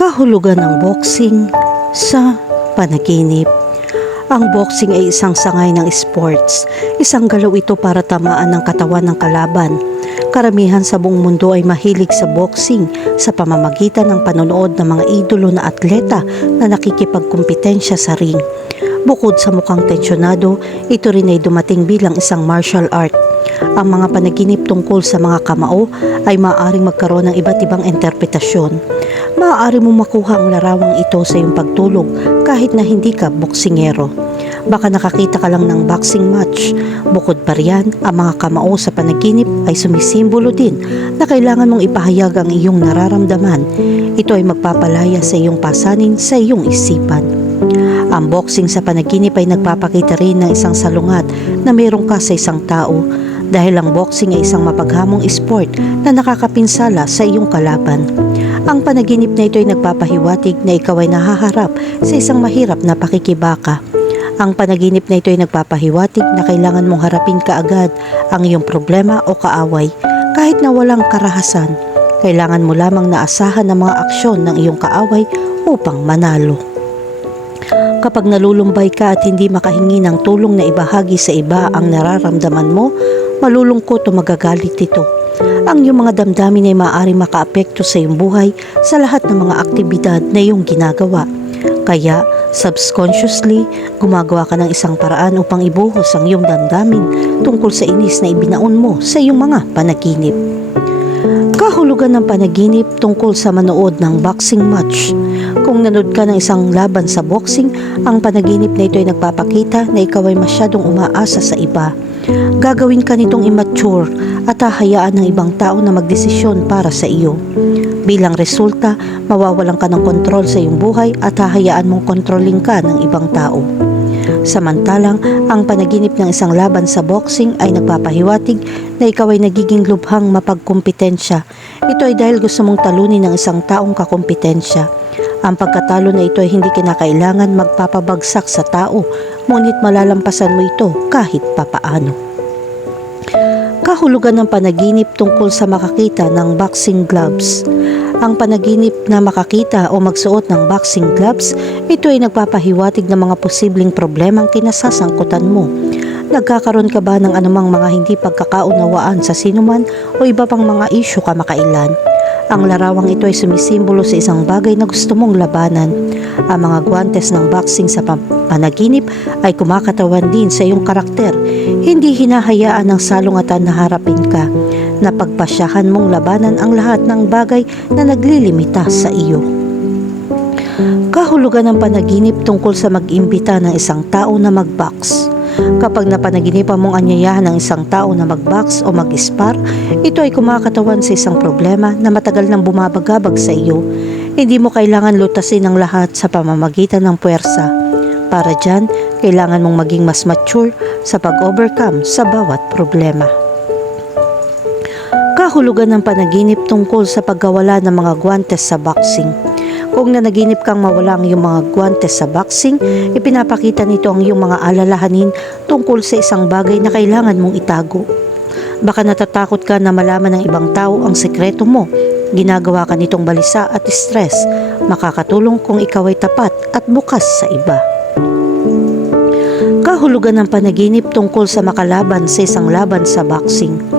Kahulugan ng boxing sa panaginip. Ang boxing ay isang sangay ng sports. Isang galaw ito para tamaan ng katawan ng kalaban. Karamihan sa buong mundo ay mahilig sa boxing sa pamamagitan ng panonood ng mga idolo na atleta na nakikipagkumpetensya sa ring. Bukod sa mukhang tensyonado, ito rin ay dumating bilang isang martial art. Ang mga panaginip tungkol sa mga kamao ay maaaring magkaroon ng iba't ibang interpretasyon. Maaari mo makuha ang larawang ito sa iyong pagtulog kahit na hindi ka boksingero. Baka nakakita ka lang ng boxing match. Bukod pa riyan, ang mga kamao sa panaginip ay sumisimbolo din na kailangan mong ipahayag ang iyong nararamdaman. Ito ay magpapalaya sa iyong pasanin sa iyong isipan. Ang boxing sa panaginip ay nagpapakita rin ng isang salungat na mayroong ka sa isang tao dahil ang boxing ay isang mapaghamong sport na nakakapinsala sa iyong kalaban. Ang panaginip na ito ay nagpapahiwatig na ikaw ay nahaharap sa isang mahirap na pakikibaka. Ang panaginip na ito ay nagpapahiwatig na kailangan mong harapin kaagad ang iyong problema o kaaway kahit na walang karahasan. Kailangan mo lamang naasahan ang mga aksyon ng iyong kaaway upang manalo. Kapag nalulumbay ka at hindi makahingi ng tulong na ibahagi sa iba ang nararamdaman mo, malulungkot o magagalit ito. Ang iyong mga damdamin ay maaari makaapekto sa iyong buhay sa lahat ng mga aktibidad na iyong ginagawa. Kaya, subconsciously, gumagawa ka ng isang paraan upang ibuhos ang iyong damdamin tungkol sa inis na ibinaon mo sa iyong mga panaginip. Kahulugan ng panaginip tungkol sa manood ng boxing match. Kung nanood ka ng isang laban sa boxing, ang panaginip na ito ay nagpapakita na ikaw ay masyadong umaasa sa iba. Gagawin ka nitong immature at hahayaan ng ibang tao na magdesisyon para sa iyo. Bilang resulta, mawawalan ka ng kontrol sa iyong buhay at hahayaan mong kontroling ka ng ibang tao. Samantalang, ang panaginip ng isang laban sa boxing ay nagpapahiwatig na ikaw ay nagiging lubhang mapagkumpetensya. Ito ay dahil gusto mong talunin ng isang taong kakumpetensya. Ang pagkatalo na ito ay hindi kinakailangan magpapabagsak sa tao, ngunit malalampasan mo ito kahit papaano. Kahulugan ng panaginip tungkol sa makakita ng boxing gloves. Ang panaginip na makakita o magsuot ng boxing gloves, ito ay nagpapahiwatig ng mga posibleng problemang kinasasangkutan mo. Nagkakaroon ka ba ng anumang mga hindi pagkakaunawaan sa sinuman o iba pang mga isyu kamakailan? Ang larawang ito ay sumisimbolo sa isang bagay na gusto mong labanan. Ang mga guwantes ng boxing sa panaginip ay kumakatawan din sa iyong karakter. Hindi hinahayaan ng salungatan na harapin ka. Napagpasyahan mong labanan ang lahat ng bagay na naglilimita sa iyo. Kahulugan ng panaginip tungkol sa mag-imbita ng isang tao na mag-box. Kapag napanaginipan mong anyayahan ng isang tao na mag-box o mag-spar, ito ay kumakatawan sa isang problema na matagal nang bumabagabag sa iyo. Hindi mo kailangan lutasin ang lahat sa pamamagitan ng puwersa. Para dyan, kailangan mong maging mas mature sa pag-overcome sa bawat problema. Kahulugan ng panaginip tungkol sa pagkawala ng mga guwantes sa boxing. Kung nanaginip kang mawala ang iyong mga guwantes sa boxing, ipinapakita nito ang iyong mga alalahanin tungkol sa isang bagay na kailangan mong itago. Baka natatakot ka na malaman ng ibang tao ang sekreto mo. Ginagawa ka nitong balisa at stress. Makakatulong kung ikaw ay tapat at bukas sa iba. Kahulugan ng panaginip tungkol sa makalaban sa isang laban sa boxing.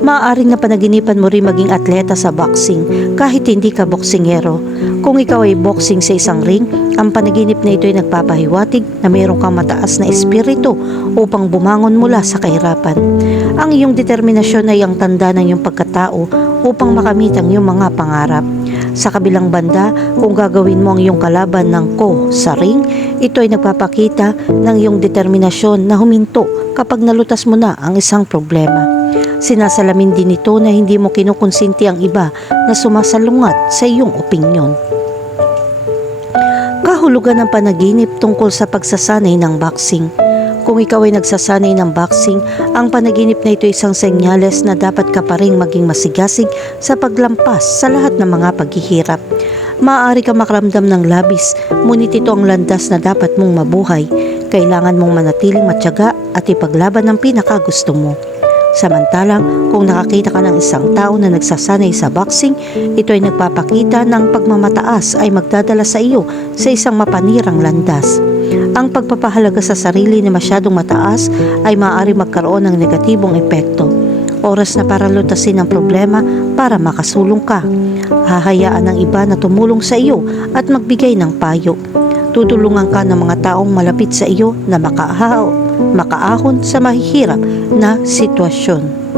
Maaaring na panaginipan mo rin maging atleta sa boxing kahit hindi ka boksingero. Kung ikaw ay boxing sa isang ring, ang panaginip na ito ay nagpapahiwatig na mayroon kang mataas na espiritu upang bumangon mula sa kahirapan. Ang iyong determinasyon ay ang tanda ng iyong pagkatao upang makamit ang iyong mga pangarap. Sa kabilang banda, kung gagawin mo ang iyong kalaban ng ko sa ring, ito ay nagpapakita ng iyong determinasyon na huminto kapag nalutas mo na ang isang problema. Sinasalamin din ito na hindi mo kinukonsinti ang iba na sumasalungat sa iyong opinyon. Kahulugan ng panaginip tungkol sa pagsasanay ng boxing. Kung ikaw ay nagsasanay ng boxing, ang panaginip na ito ay isang senyales na dapat ka pa rin maging masigasig sa paglampas sa lahat ng mga paghihirap. Maaari ka makaramdam ng labis, ngunit ito ang landas na dapat mong mabuhay. Kailangan mong manatiling matyaga at ipaglaban ang pinakagusto mo. Samantalang kung nakakita ka ng isang tao na nagsasanay sa boxing, ito ay nagpapakita ng pagmamataas ay magdadala sa iyo sa isang mapanirang landas. Ang pagpapahalaga sa sarili na masyadong mataas ay maaari magkaroon ng negatibong epekto. Oras na para lutasin ang problema para makasulong ka. Hahayaan ng iba na tumulong sa iyo at magbigay ng payo. Tutulungan ka ng mga taong malapit sa iyo na makaahaw, makaahon sa mahihirap na sitwasyon.